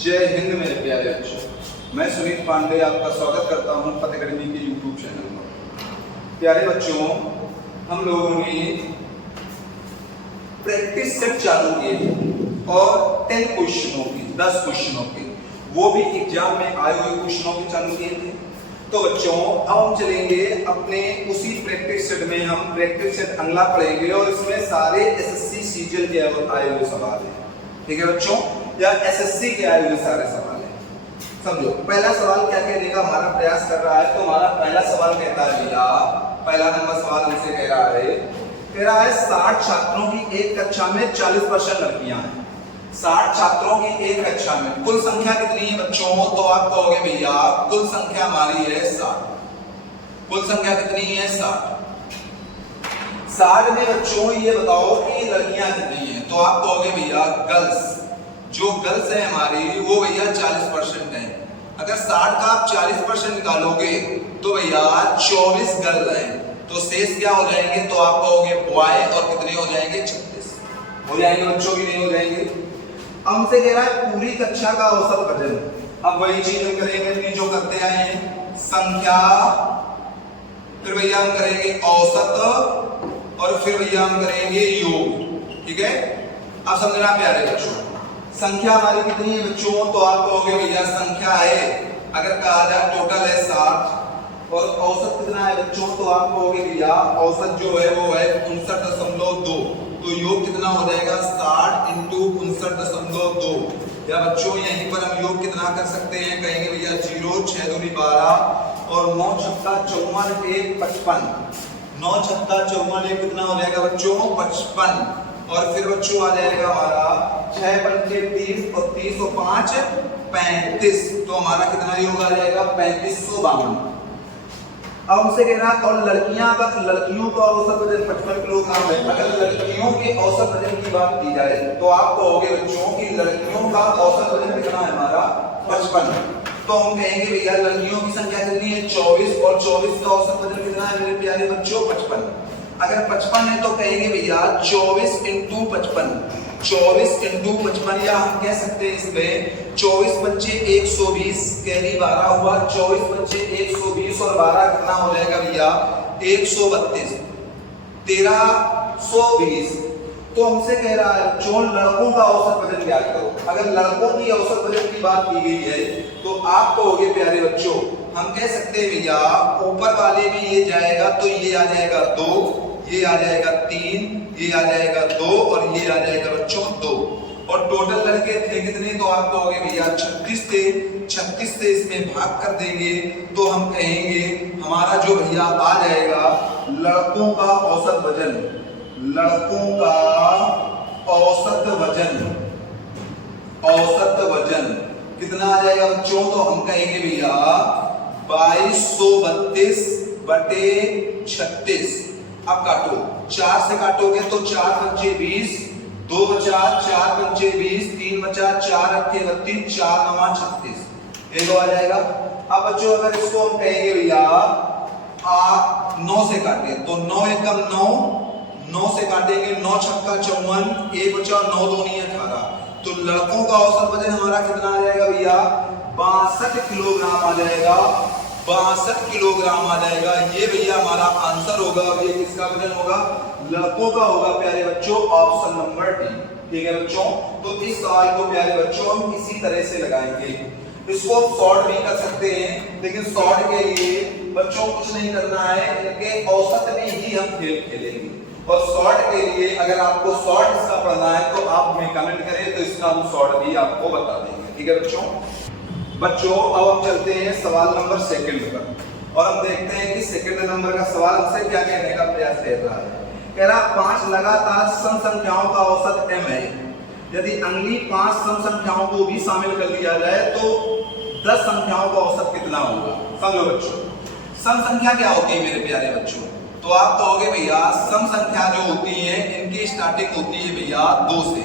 जय हिंद मेरे प्यारे बच्चों, मैं सुनील पांडे आपका स्वागत करता हूं पथ अकेडमी के यूट्यूब चैनल पर। प्यारे बच्चों, हम लोगों ने प्रैक्टिस सेट चालू किए थे और 10 क्वेश्चनों की 10 क्वेश्चनों की, वो भी एग्जाम में आए हुए क्वेश्चनों के चालू किए थे। तो बच्चों, अब हम चलेंगे अपने उसी प्रैक्टिस सेट में, हम प्रैक्टिस सेट अगला पढ़ेंगे और इसमें सारे एसएससी सीजीएल के आए हुए सवाल हैं। ठीक है बच्चों, या एसएससी के आए हुए सारे सवाल हैं। समझो, पहला सवाल क्या कहने का हमारा प्रयास कर रहा है। तो हमारा पहला सवाल कहता है भैया, पहला नंबर सवाल हमसे कह रहा है 60 छात्रों की एक कक्षा में 40% लड़कियां हैं। 60 छात्रों की एक कक्षा में कुल संख्या कितनी है बच्चों? तो आप कहोगे भैया कुल संख्या हमारी है 60। कुल संख्या कितनी है? 60 में बच्चों ये बताओ कि लड़कियां कितनी हैं? तो आप कहोगे भैया गर्ल्स, जो गर्ल्स है हमारी वो भैया 40% है। अगर 60 का आप 40% निकालोगे तो भैया 24 गर्ल हैं, तो शेष क्या हो जाएंगे? तो आप कहोगे बॉय, और कितने हो जाएंगे? 36 हो जाएंगे बच्चों की, नहीं हो जाएंगे? हमसे कह रहा है पूरी कक्षा का औसत वजन। अब वही चीज हम करेंगे अपनी जो करते आए हैं, संख्या, फिर भैया हम करेंगे औसत, और फिर भैया हम करेंगे योग। ठीक है, अब समझना प्यारे बच्चों, संख्या हमारी कितनी है बच्चों? तो आप कहोगे भैया संख्या है, अगर कहा जाए टोटल है 60, और औसत कितना है बच्चों? तो आप कहोगे भैया औसत जो है वो है 59.2। तो योग कितना हो जाएगा? 60 इंटू 59.2। या बच्चों यहीं पर हम योग कितना कर सकते हैं? कहेंगे भैया 0, 6 दूनी 12, और 9 छक्का 54, 1 55। 9 छक्का 54, कितना हो जाएगा बच्चों? 55। और फिर बच्चों आ जाएगा हमारा 6 पंचे 30, और 30 और 5 35। तो हमारा कितना योग आ जाएगा? 3552। अब हमसे कह रहा है और लड़कियों का औसत वजन 55 किलोग्राम है। अगर लड़कियों के औसत वजन की बात की जाए तो आप कहोगे बच्चों कि लड़कियों का औसत वजन कितना है हमारा? 55। तो हम कहेंगे भैया लड़कियों की संख्या कितनी है? 24, और 24 का औसत वजन कितना है मेरे प्यारे बच्चों? 55। अगर 55 है तो कहेंगे भैया 24 इंटू 55। 24 इंटू 55, या हम कह सकते हैं इसमें 24 बच्चे 120, कैरी 12 हुआ। 24 बच्चे 120 और 12 कितना हो जाएगा भैया? 132, 1320। तो हमसे कह रहा है जो लड़कों का औसत वजन ज्ञात करो। अगर लड़कों की औसत वजन की बात की गई है तो आप कहोगे प्यारे बच्चों, हम कह सकते हैं भैया ऊपर वाले में ये जाएगा तो ये आ जाएगा 2, ये आ जाएगा 3, ये आ जाएगा 2, और ये आ जाएगा बच्चों 2। और टोटल लड़के थे कितने? तो आप कहोगे भैया 36 थे। 36 से इसमें भाग कर देंगे तो हम कहेंगे हमारा जो भैया आ जाएगा लड़कों का औसत वजन, लड़कों का औसत वजन कितना आ जाएगा बच्चों? तो हम कहेंगे भैया 2232 बटे 36। अब काटो, 4 से काटोगे तो 4 पंचे 20, 2 बचा 4 पंचे 20, 3 बचा 4 अट्ठे 32, 4 नवा 36, ये तो आ जाएगा। अब बच्चों अगर इसको हम कहेंगे भैया 9 से काटे तो 9 एकम 9, 9 से काटेंगे 9 छक्का 54, 1 बचा 9 दूनी 18। तो लड़कों का औसत वजन हमारा कितना आ जाएगा भैया? 62 किलोग्राम आ जाएगा। 62 किलोग्राम आ जाएगा। ये भैया हमारा आंसर होगा। ये किसका वजन होगा? लड़कों का होगा प्यारे बच्चों, ऑप्शन नंबर डी। ठीक है बच्चों, तो इस सवाल को प्यारे बच्चों हम इसी तरह से लगाएंगे। इसको हम शॉर्ट भी कर सकते हैं, लेकिन शॉर्ट के लिए बच्चों कुछ नहीं करना है, इनके औसत में ही हम खेल खेलेंगे। और शॉर्ट के लिए अगर आपको शॉर्ट इसका पढ़ना है तो आप हमें कमेंट करें, तो इसका हम शॉर्ट भी आपको बता देंगे। ठीक है बच्चों, अब हम चलते हैं सवाल नंबर 2 पर, और हम देखते हैं कि 2 नंबर का सवाल हमसे क्या कहने का प्रयास कर रहा है। कह रहा 5 लगातार सम संख्याओं का औसत m है। यदि अगली 5 सम संख्याओं को भी शामिल कर लिया जाए तो 10 संख्याओं का औसत कितना होगा? समझो बच्चों, सम संख्या क्या होती है मेरे प्यारे बच्चों? तो आप कहोगे भैया सम संख्या जो होती है इनकी स्टार्टिंग होती है भैया 2 से।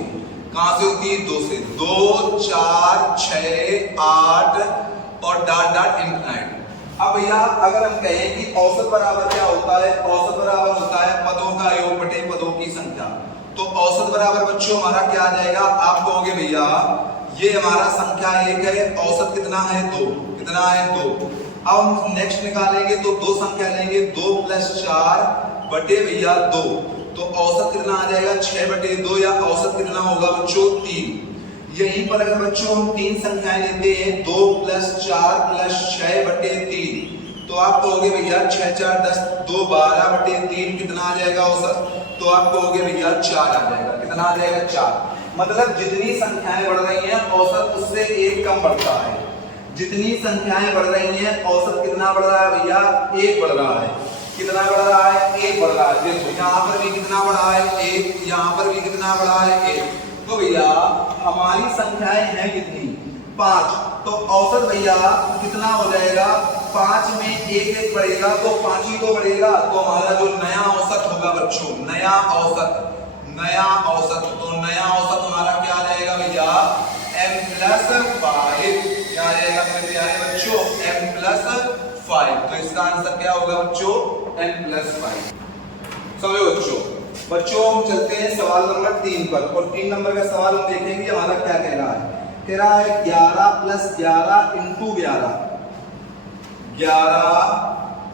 कहां से होती है? 2 से। 2, 4, 6, 8 और डॉट डॉट इनफिनिट। अब भैया अगर हम कहें कि औसत बराबर क्या होता है? औसत बराबर होता है पदों का योग बटे पदों की संख्या। तो औसत बराबर बच्चों हमारा क्या आ जाएगा? आप कहोगे भैया ये हमारा संख्या 1 है, औसत कितना है 2, कितना है 2। अब हम नेक्स्ट निकालेंगे तो दो संख्या लेंगे, 2 + 4 बटे भैया 2, तो औसत कितना आ जाएगा 6 बटे 2, या औसत कितना होगा बच्चों 3। यहीं पर अगर बच्चों हम तीन संख्याएं लेते हैं, 2 + 4 + 6 बटे 3, तो आप कहोगे भैया 6 × 4 = 10, 2 12 बटे 3 कितना आ जाएगा औसत, तो आप कहोगे भैया 4 आ जाएगा, कितना आ जाएगा 4। मतलब जितनी संख्याएं बढ़ रही हैं औसत उससे एक कम बढ़ता है, जितनी संख्याएं बढ़ रही हैं औसत कितना बढ़ रहा है भैया, 1 बढ़ रहा है। कितना बढ़ रहा है, 1 बढ़ रहा है। देखो यहाँ पर भी कितना बढ़ा है 1, यहाँ पर भी कितना बढ़ा है 1। तो भैया हमारी संख्याएं हैं कितनी 5, तो औसत भैया कितना हो जाएगा, 5 में 1 1 बढ़ेगा तो 5 ही तो बढ़ेगा। तो हमारा जो नया औसत होगा बच्चों, नया औसत, तो नया औसत हमारा क्या आ जाएगा भैया, m+5, क्या आ जाएगा मेरे प्यारे बच्चों, m+5। तो इसका आंसर क्या होगा बच्चों, m+5। समझो बच्चों। बच्चों हम चलते हैं सवाल नंबर 3 पर, और 3 नंबर का सवाल हम देखेंगे हमारा क्या कह रहा है। कह रहा है 11 + 11 × 11, 11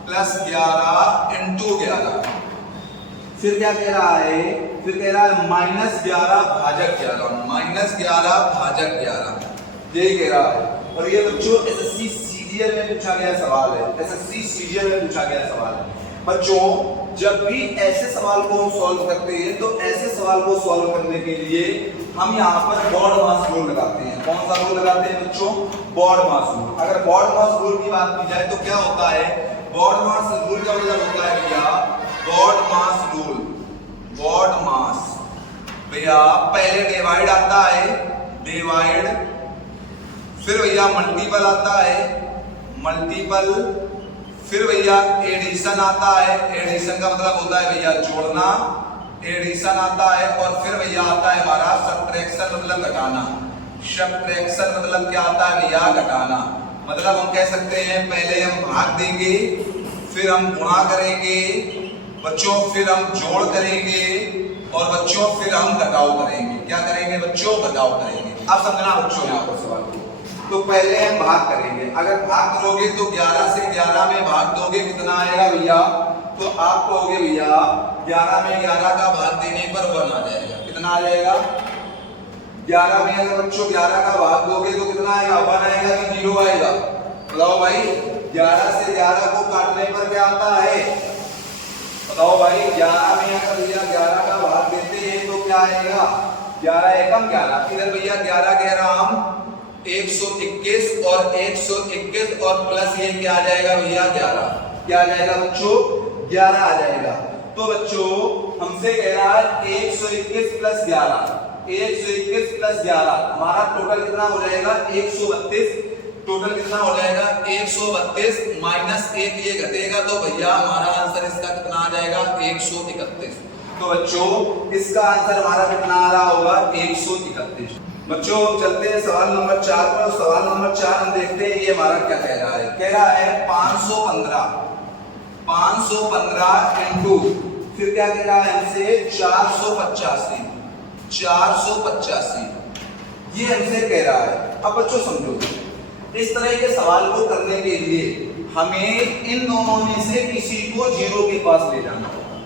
+ 11 × 11। फिर क्या कह रहा है, फिर कह रहा है -11 भाजक 11, -11 भाजक 11, यही कह रहा है। और ये बच्चों एसएससी सीजीएल में पूछा गया सवाल है, एसएससी सीजीएल में पूछा गया सवाल है। बच्चों जब भी ऐसे सवाल को हम सॉल्व करते हैं तो ऐसे सवाल को सॉल्व करने के लिए हम यहाँ पर बॉड मास रूल लगाते हैं। कौन सा रूल लगाते हैं बच्चों, बॉड मास रूल। अगर बॉड मास रूल की बात की जाए तो क्या होता है, बॉड मास रूल का मतलब होता है भैया, बॉड मास रूल, बॉड मास भैया पहले डिवाइड आता है, डिवाइड, फिर भैया मल्टीपल आता है, मल्टीपल, फिर भैया एडिशन आता है, एडिशन का मतलब होता है भैया जोड़ना, एडिशन आता है, और फिर भैया आता है हमारा सब्ट्रैक्शन मतलब घटाना। सब्ट्रैक्शन मतलब क्या आता है भैया, घटाना। मतलब हम कह सकते हैं पहले हम भाग देंगे, फिर हम गुणा करेंगे बच्चों, फिर हम जोड़ करेंगे, और बच्चों फिर हम घटाव करेंगे। क्या करेंगे बच्चों, घटाव करेंगे। अब समझना बच्चों यहाँ पर सवाल को, तो पहले हम भाग करेंगे। अगर भाग करोगे तो 11 से 11 में भाग दोगे कितना आएगा भैया, तो आप कहोगे भैया 11 में 11 का भाग देने पर 1 आ जाएगा। कितना आ जाएगा, 11 में अगर बच्चों 11 का भाग दोगे तो कितना आएगा, 1 आएगा कि 0 आएगा, बताओ भाई। 11 से 11 को काटने पर क्या आता है, बताओ भाई। 11 में अगर भैया 11 का भाग देते हैं तो क्या आएगा, 11 एकम 11। इधर भैया 11 कह रहा हम 121, और 121 और प्लस ये क्या आ जाएगा भैया 11, क्या आ जाएगा बच्चों, 11 आ जाएगा। तो बच्चों हमसे कह रहा है 121 + 11, 121 + 11 हमारा टोटल कितना हो जाएगा 132। टोटल कितना हो जाएगा 132 - 1 ये घटेगा तो भैया हमारा आंसर इसका कितना आ जाएगा 131। तो बच्चों इसका आंसर हमारा कितना आ रहा होगा 131। बच्चों चलते हैं सवाल नंबर 4 पर। सवाल नंबर 4 हम देखते हैं ये हमारा क्या कह रहा है। कह रहा है 515 इंटू, फिर क्या कह रहा है हमसे 485, 485 ये हमसे कह रहा है। अब बच्चों समझो, इस तरह के सवाल को करने के लिए हमें इन दोनों में से किसी को 0 के पास ले जाना होगा,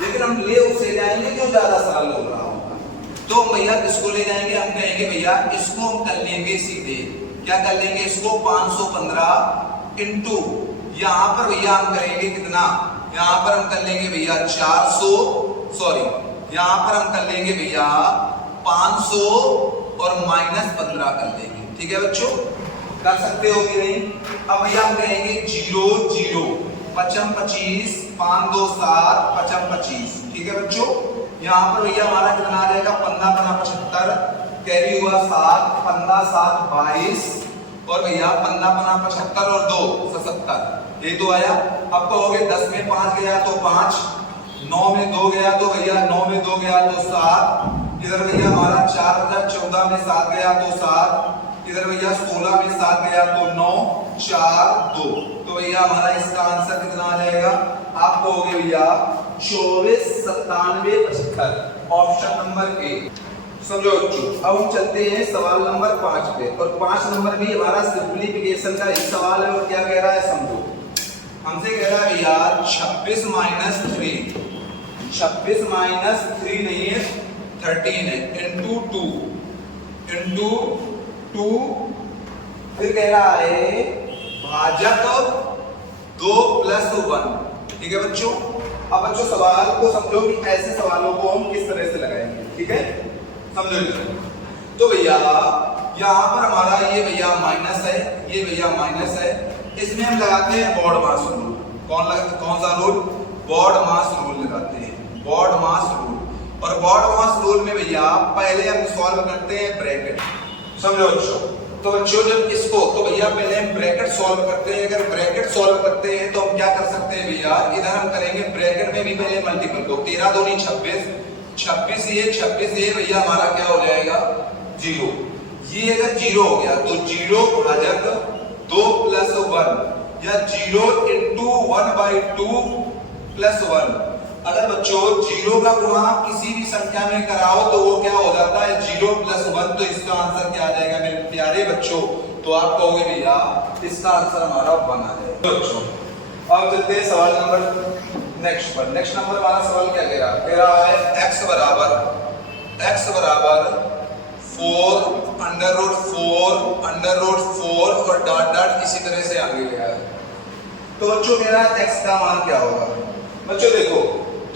लेकिन हम ले उसे जाएंगे जो ज्यादा सरल हो रहा होगा। तो भैया किसको ले जाएंगे, हम कहेंगे भैया इसको हम कर लेंगे सीधे, क्या कर लेंगे इसको 515 इंटू, यहाँ पर भैया हम करेंगे कितना, यहाँ पर हम कर लेंगे भैया 400, सॉरी यहाँ पर हम कर लेंगे भैया 500 और -15 कर लेंगे। ठीक है बच्चों, कर सकते हो कि नहीं। अब भैया हम कहेंगे 0 0 55 25 5 2 7 55 25। ठीक है बच्चों, यहाँ पर भैया हमारा कितना आ जाएगा 15 15 75, कैरी हुआ 7, 15 7 22, और भैया 15 15 75 और 2 77, ये तो आया। अब कहोगे 10 में 5 गया तो 5, 9 में 2 गया तो भैया 9 में 2 गया तो 7, इधर भैया हमारा 4 14 में 7 गया तो 7, इधर भैया 16 में 7 गया तो 9 4 2। तो भैया हमारा इसका आंसर कितना आ जाएगा, आप कहोगे भैया 24 97 75, ऑप्शन नंबर ए। समझो बच्चों, अब हम चलते हैं सवाल नंबर 5 पे, और 5 नंबर भी हमारा सिंप्लीफिकेशन का ही सवाल है। और क्या कह रहा है समझो, हमसे कह रहा है यार 26 माइनस 3 नहीं है 13 है, इंटू 2 फिर कह रहा है भाजक 2 प्लस 1। ठीक है बच्चों, अब बच्चों सवाल को समझो कि ऐसे सवालों को हम किस तरह से लगाएंगे। ठीक है, समझो। तो भैया यहाँ पर हमारा ये भैया माइनस है, ये भैया माइनस है, इसमें हम लगाते हैं बॉड मास रूल। कौन सा रूल? बॉड मास रूल लगाते हैं, बॉड मास रूल। और बॉड मास रूल में भैया पहले हम सॉल्व करते हैं ब्रैकेट। समझो बच्चों, तो बच्चों जब इसको, तो भैया पहले हम ब्रैकेट सॉल्व करते हैं। अगर ब्रैकेट सॉल्व करते हैं तो हम क्या कर सकते हैं भैया, इधर हम करेंगे ब्रैकेट में भी पहले मल्टीपल को, 13 दूनी 26 ये भैया हमारा क्या हो जाएगा 0। ये अगर 0 हो गया तो 0 भाजक 2 प्लस 1, या 0 इंटू 1/2 प्लस 1। अगर बच्चों 0 का गुणा किसी भी संख्या में कराओ तो वो क्या हो जाता है 0 प्लस 1। तो इसका आंसर क्या आ जाएगा मेरे प्यारे बच्चों, तो आप कहोगे भैया इसका आंसर हमारा 1 आ जाएगा। बच्चों अब चलते हैं सवाल नंबर नेक्स्ट पर। नेक्स्ट नंबर वाला सवाल क्या कह रहा है x बराबर 4 और डॉट डॉट इसी तरह से आगे गया है। तो बच्चों कह रहा है x का मान क्या होगा। बच्चों देखो,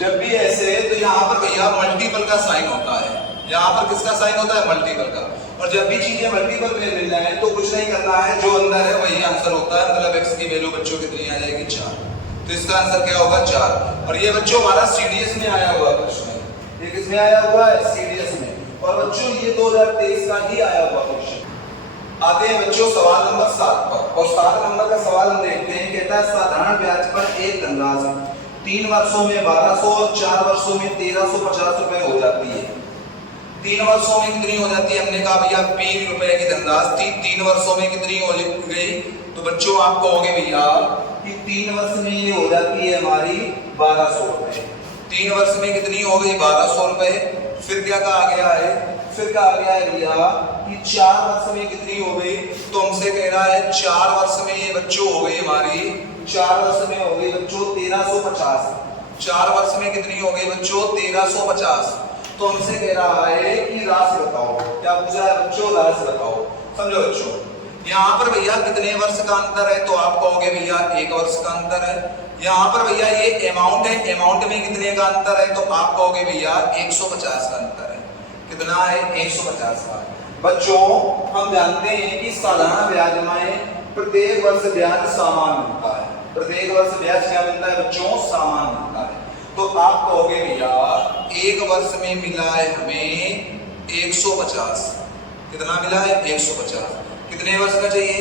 जब भी ऐसे तो यहाँ पर भैया मल्टीपल का साइन होता है, यहाँ पर किसका साइन होता है मल्टीपल का। और जब भी चीजें मल्टीपल में मिल जाए तो कुछ नहीं करना है, जो अंदर है वही आंसर होता है। मतलब x की वैल्यू बच्चों कितनी आ जाएगी 4, तो इसका आंसर क्या होगा 4। और ये बच्चों हमारा सीडीएस में आया हुआ प्रश्न है, ये किसमें आया हुआ है सीडीएस में। और बच्चों ये 2023 का ही आया हुआ क्वेश्चन। आते हैं बच्चों सवाल नंबर 7 पर, और 7 नंबर का सवाल हम देखते हैं। कहता है साधारण ब्याज पर एक धनराशि 3 वर्षों में 1200 और 4 वर्षों में 1350 रुपए हो जाती है। 3 वर्षों में कितनी हो जाती है, हमने कहा भैया 20 रुपए की धनराशि 3 वर्षों में कितनी हो गई। तो बच्चों आप कहोगे भैया कि 3 वर्ष में ये हो जाती है हमारी 1200 रुपए। 3 वर्ष में कितनी हो गई 1200 रुपए। फिर क्या कहा गया है, फिर कहा गया है भैया कि 4 वर्ष में कितनी हो गई। तो हमसे कह रहा है 4 वर्ष में ये बच्चों हो गई हमारी, 4 वर्ष में हो गई बच्चों 1350। 4 वर्ष में कितनी हो गई बच्चों 1350। तो हमसे कह रहा है कि राशि बताओ। क्या पूछा है बच्चों, राशि बताओ। समझो बच्चों, यहाँ पर भैया कितने वर्ष का अंतर है, तो आप कहोगे भैया 1 वर्ष का अंतर है। यहाँ पर भैया ये अमाउंट है, अमाउंट में कितने का अंतर है, तो आप कहोगे भैया 150 का अंतर है। कितना है 150 का। बच्चों हम जानते हैं कि साधारण ब्याज में प्रत्येक वर्ष ब्याज समान मिलता है। प्रत्येक वर्ष ब्याज क्या मिलता है बच्चों, समान मिलता है। तो आप कहोगे भैया 1 वर्ष में मिला है हमें 150। कितना मिला है 150। कितने वर्ष का चाहिए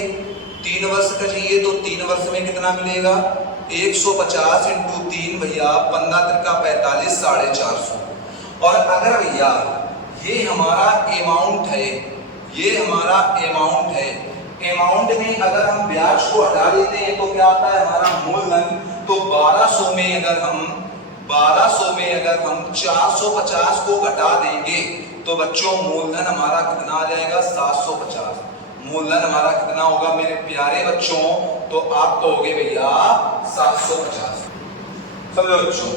3 वर्ष का चाहिए। तो 3 वर्ष में कितना मिलेगा 150 इंटू 3 भैया 15 त्रिका 45 450। और अगर भैया ये हमारा अमाउंट है, ये हमारा अमाउंट है, अमाउंट में अगर हम ब्याज को हटा देते हैं तो क्या आता है हमारा मूलधन। तो 1200 में अगर हम 450 को घटा देंगे तो बच्चों मूलधन हमारा कितना आ जाएगा 750। मूलधन हमारा कितना होगा मेरे प्यारे बच्चों, तो आप कहोगे भैया 750। समझो बच्चों,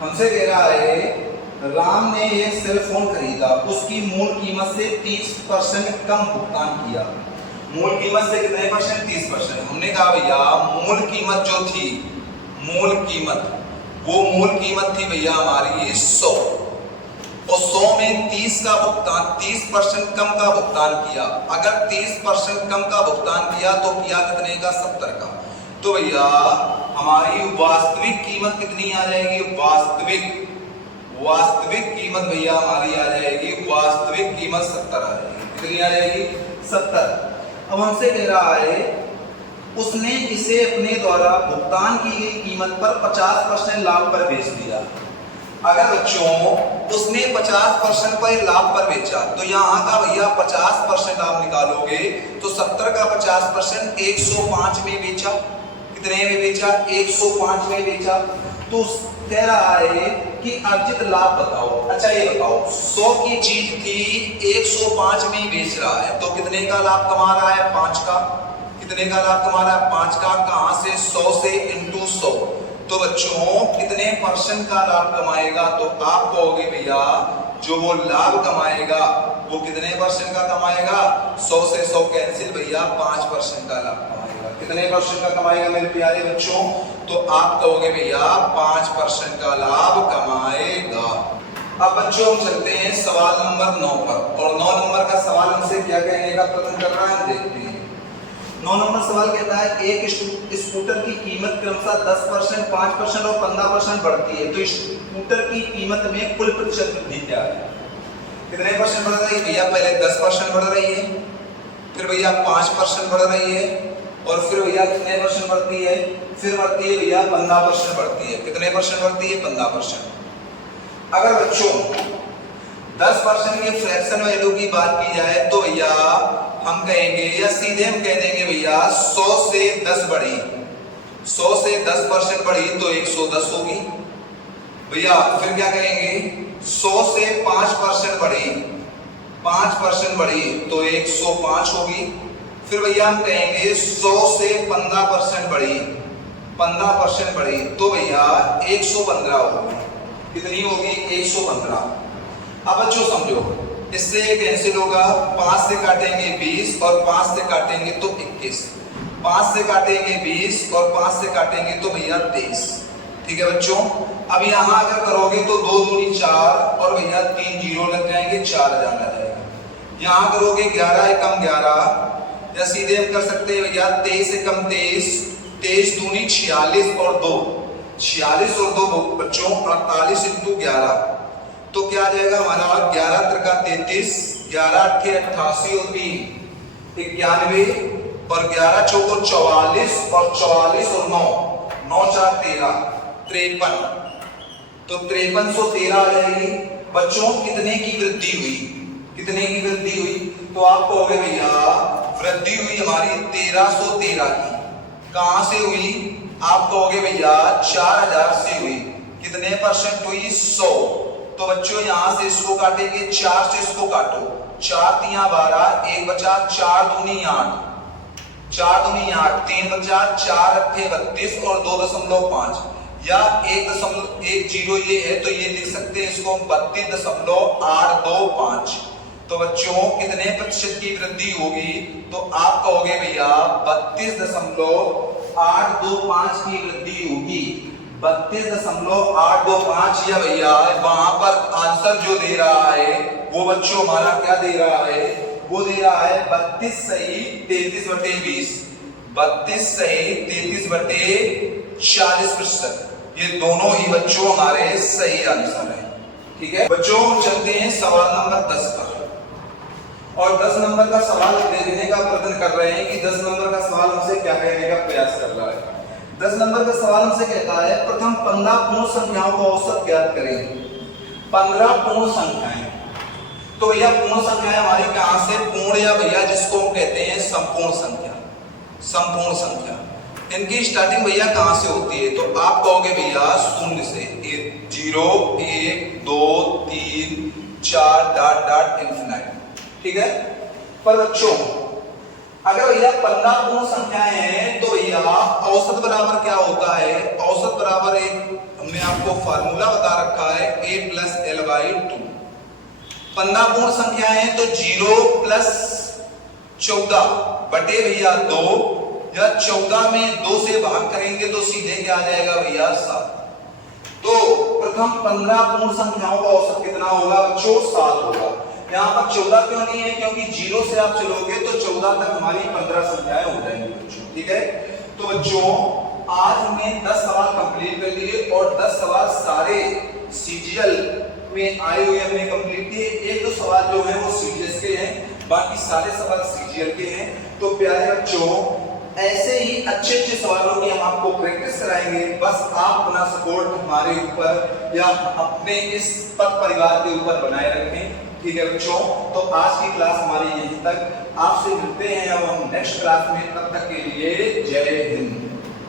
हमसे कह रहा है राम ने एक सेल फोन खरीदा, उसकी मूल कीमत से 30% कम भुगतान किया। मूल कीमत से कितने परसेंट 30%। हमने कहा भैया मूल कीमत जो थी, मूल कीमत, वो मूल कीमत थी भैया हमारी 100, और 100 में 30% कम का भुगतान किया। अगर 30% कम का भुगतान किया तो किया कितने का 70 का। तो भैया हमारी वास्तविक कीमत कितनी आ जाएगी, वास्तविक कीमत भैया हमारी आ जाएगी, वास्तविक कीमत 70 आ जाएगी। कितनी आ जाएगी 70। अब हमसे कह रहा है उसने इसे अपने द्वारा भुगतान की गई कीमत पर 50% लाभ पर बेच दिया। अगर बच्चों उसने 50% पर लाभ पर बेचा तो यहाँ का भैया 50% आप निकालोगे तो 70 का 50% 105 में बेचा। कितने में बेचा 105 में बेचा। तो कह रहा है कि अर्जित लाभ बताओ। अच्छा ये बताओ 100 की चीज थी 105 में ही बेच रहा है, तो कितने का लाभ कमा रहा है? 5 का। कितने का लाभ कमा रहा है? 5 का। कहां से? 100 से इंटू 100। तो बच्चों कितने % का लाभ कमाएगा? तो आप कहोगे भैया जो वो लाभ कमाएगा वो कितने % का कमाएगा? 100 से 100 कैंसिल भैया, 5% का लाभ कमाएगा। कितने % का कमाएगा मेरे प्यारे बच्चों? तो आप कहोगे भैया 5% का लाभ कमाएगा। अब बच्चों हम चलते हैं सवाल नंबर 9 पर, और 9 नंबर का सवाल हमसे क्या कहने का प्रयत्न कर रहा है, देखते हैं। 9 नंबर सवाल कहता है एक स्कूटर की कीमत क्रमशः 10%, 5% और 15% बढ़ती है, तो स्कूटर की कीमत में कुल प्रतिशत वृद्धि क्या है? कितने % बढ़ रही है भैया? पहले 10% बढ़ रही है, फिर भैया 5% बढ़ रही है, और फिर भैया कितने % बढ़ती है? फिर बढ़ती है भैया 15% बढ़ती है। कितने % बढ़ती है? 15%। अगर बच्चों 10% की फ्रैक्शन वैल्यू की बात की जाए तो भैया हम कहेंगे, या सीधे हम कह देंगे भैया 100 से 10 बढ़ी, 100 से 10% बढ़ी तो 110 होगी भैया। फिर क्या कहेंगे? 100 से 5% बढ़ी, 5% बढ़ी तो 105 होगी। फिर भैया हम कहेंगे 100 से 15% बढ़ी, 15% बढ़ी तो भैया 115 होगी। कितनी होगी? 115। अब बच्चों समझो, इससे कैंसिल होगा, 5 से काटेंगे 20 और 5 से काटेंगे तो 21, 5 से काटेंगे 20 और 5 से काटेंगे तो भैया 23। ठीक है बच्चों। अब यहां अगर करोगे तो 2 दूनी 4 और भैया 3 जीरो लग जाएंगे, 4000 आ जाएगा। यहां करोगे 11 एकम 11, या सीधे हम कर सकते हैं भैया 23 एकम 23, 23 दूनी 46 और 2, 46 और 2 बच्चों 48 इंटू 11, तो क्या आ जाएगा हमारा? 11 त्रिका 33, 11 अट्ठे 88 और 3 91, और 11 चौको 44 और 44 और 9, 9 4 13, 53, तो 5313 आ जाएगी। बच्चों कितने की वृद्धि हुई? कितने की वृद्धि हुई? तो आप कहोगे भैया वृद्धि हुई हमारी 1313 की। कहां से हुई? आप कहोगे भैया 4000 से हुई। कितने % हुई? 100। तो बच्चों यहां से इसको काटेंगे, 4 से इसको काटो, 4 तिया 12, 1 बचा, 4 दूनी 8, 4 दूनी 8, 3 बचा, 4 अट्ठे 32 और 2.5, या 1.10 ये है तो ये लिख सकते हैं इसको 32.825। तो बच्चों कितने % की वृद्धि होगी? तो आप कहोगे भैया 32.825 की वृद्धि होगी, 32.825। या भैया वहां पर आंसर जो दे रहा है वो बच्चों हमारा क्या दे रहा है? वो दे रहा है 32 सही 33/20, 32 सही 33/40%। ये दोनों ही बच्चों हमारे सही आंसर है। ठीक है बच्चों, चलते हैं सवाल नंबर 10 पर, और 10 नंबर का सवाल देखने का प्रयत्न कर रहे हैं कि 10 नंबर का सवाल हमसे क्या कहने का प्रयास कर रहा है। 10 नंबर का सवाल हमसे कहता है प्रथम 15 पूर्ण संख्याओं का औसत ज्ञात करें। 15 पूर्ण संख्याएं, तो भैया पूर्ण संख्याएं हमारी कहां से? पूर्ण, या भैया जिसको हम कहते हैं संपूर्ण संख्या, संपूर्ण संख्या, इनकी स्टार्टिंग भैया कहां से होती है? तो आप कहोगे भैया 0 से, 0 1 2 3 4 डॉट डॉट इंफिनिट। ठीक है। पर बच्चों अगर भैया 15 पूर्ण संख्याएं हैं तो भैया औसत बराबर क्या होता है? औसत बराबर एक हमने आपको फार्मूला बता रखा है a + l/2। 15 पूर्ण संख्याएं हैं तो 0 + 14 बटे भैया 2, या 14 में 2 से भाग करेंगे तो सीधे क्या आ जाएगा भैया? 7। तो प्रथम 15 पूर्ण संख्याओं का औसत कितना होगा बच्चों? 7 होगा। यहाँ पर 14 क्यों नहीं है? क्योंकि 0 से आप चलोगे तो 14 तक हमारी 15 संख्याएं हो जाएंगी बच्चों। ठीक है। तो बच्चों आज हमने 10 सवाल कंप्लीट कर लिए, और 10 सवाल सारे सीजीएल में आए हुए हमने कंप्लीट किए। 1-2 सवाल जो है वो सीजीएस के हैं, बाकी सारे सवाल सीजीएल के हैं। तो प्यारे बच्चों ऐसे ही अच्छे अच्छे सवालों की हम आपको प्रैक्टिस कराएंगे। बस आप अपना सपोर्ट हमारे ऊपर या अपने इस पथ परिवार के ऊपर बनाए रखें। ठीक है बच्चों, तो आज की क्लास हमारी यहीं तक। आपसे मिलते हैं अब हम नेक्स्ट क्लास में, तब तक के लिए जय हिंद।